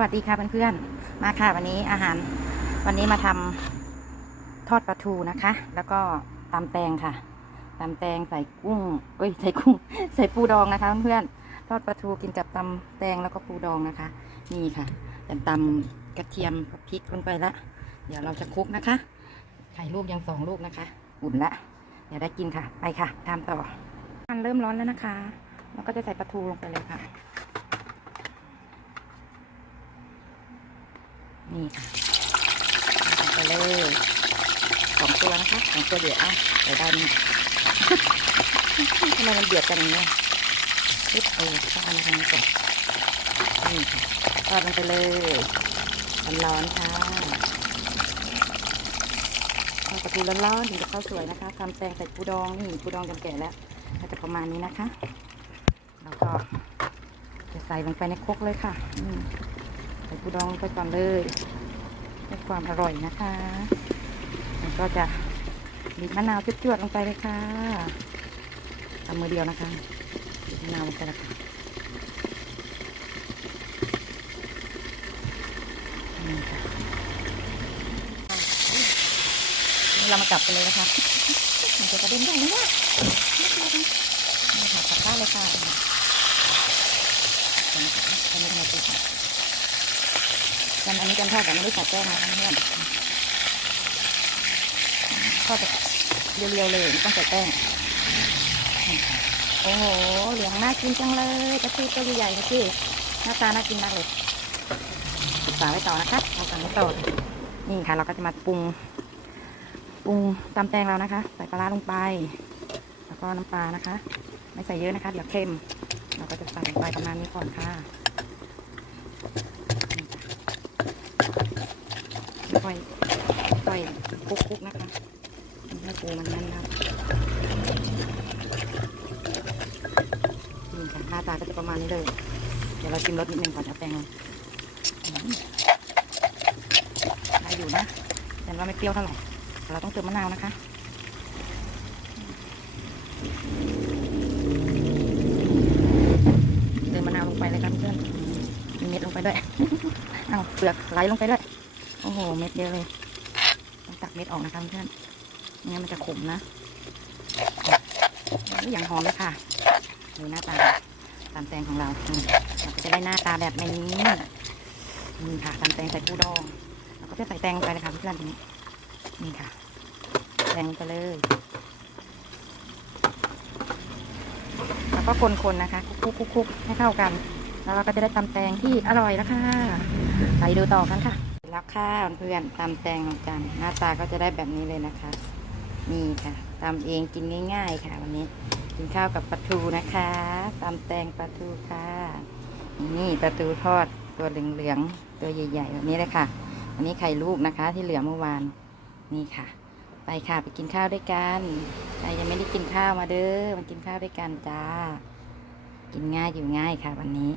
วัสดีค่ะเพื่อนๆ มาค่ะวันนี้อาหารวันนี้มาทำทอดปลาทูนะคะ แล้วก็ตำแตงค่ะตำแตงใส่กุ้งเอ้ยใส่กุ้ง ใส่ปูดองนะคะเพื่อนๆทอดปลาทูกินกับตำแตงแล้วก็ปูดองนะคะ นี่ค่ะแต่ตำกระเทียมกับพริกลงไปละเดี๋ยวเราจะคลุกนะคะไข่ลูกยังสองลูกนะคะ อุ่นละเดี๋ยวได้กินค่ะ ไปค่ะตามต่อมันเริ่มร้อนแล้วนะคะแล้วก็จะใส่ปลาทูลงไปเลยค่ะ นี่ค่ะใส่ไปเลยสองตัวนะคะสองตัวเดือดอะเดี๋ยวได้นี่ทำไมมันเดือดกันอย่างเงี้ยปึ๊บเออต้องเอามาทางนี้ก่อนนี่ค่ะทอดลงไปเลยร้อนๆค่ะทอดกระทูร้อนๆถึงจะเข้าวสวยนะคะทำแตงใส่ปูดองนี่ปูดองจนแก่แล้วก็จะประมาณนี้นะคะ แล้วก็จะใส่ลงไปในครกเลยค่ะอืมใส่ปูดองไปก่อนเลยให้ความอร่อยนะคะแล้วก็จะบีบมะนาวจวดๆลงไปเลยค่ะทำมือเดียวนะคะบีบมะนาวลงไปแล้วค่ะคะนี่เรามากลับกันเลยนะคะมันจะกระเด็นได้ไหมวะนี่ค่ะกลับบ้าเลยค่ะอันนี้ทำไมติด กันอันนี้กันทอดแต่ไม่ได้ใส่แป้งนะเพื่อนทอดแบบเรียวๆเลยไม่ต้องใส่แป้งโอ้โหเหลืองน่ากินจังเลยกระชีตัวใหญ่ๆกระชีหน้าตาน่ากินมากเลยฝาไว้ต่อนะคะเราสั่งไว้ต่อนี่ค่ะ เราก็จะมาปรุงปรุงตำแตงเรานะคะ ใส่ปลาร้าลงไป แล้วก็น้ำปลานะคะ ไม่ใส่เยอะนะคะ เดี๋ยวเค็ม เราก็จะใส่ลงไปประมาณนี้ก่อนค่ะ ค่อยค่อยคุกคุกๆนะคะให้ปูมันนั่นนะนี่ค่ะหน้าตาก็จะประมาณนี้เลย เดี๋ยวเราชิมรสนิดนึงก่อนจะแปลงอืมได้อยู่นะแต่ว่าไม่เปรี้ยวเท่าไหร่เราต้องเติมมะนาวนะคะเติมมะนาวลงไปเลยครับเพื่อนเม็ดลงไปด้วย เอาเปลือกไหลลงไปด้วย โอ้โห เม็ดเยอะเลย ต้องตักเม็ดออกนะคะเพื่อนไม่งั้นมันจะขมนะอยอย่างหอมเลยค่ะดูหน้าตาตามแตงของเราเราก็จะได้หน้าตาแบบนี้นี่ค่ะตามแตงใส่ปูดองเราก็จะใส่แตงลงไปเลยค่ะเพื่อนทีนี้นี่ค่ะ แตงลงไปเลยแล้วก็คนๆนะคะคลุกๆๆให้เข้ากัน แล้วเราก็จะได้ตำแตงที่อร่อยแล้วค่ะ ไปดูต่อกันค่ะ แล้วค่ะเพื่อนตำแตงของกัน หน้าตาก็จะได้แบบนี้เลยนะคะ นี่ค่ะตำเองกินง่ายๆค่ะ วันนี้กินข้าวกับปลาทูนะคะตำแตงปลาทูค่ะ นี่ปลาทูทอดตัวเหลืองๆตัวใหญ่ๆแบบนี้เลยค่ะอันนี้ไข่ลูกนะคะ ที่เหลือเมื่อวานนี่ค่ะ ไปค่ะไปกินข้าวด้วยกันใครยังไม่ได้กินข้าวมาเด้อมากินข้าวด้วยกันจ้า กินง่ายอยู่ง่ายค่ะ วันนี้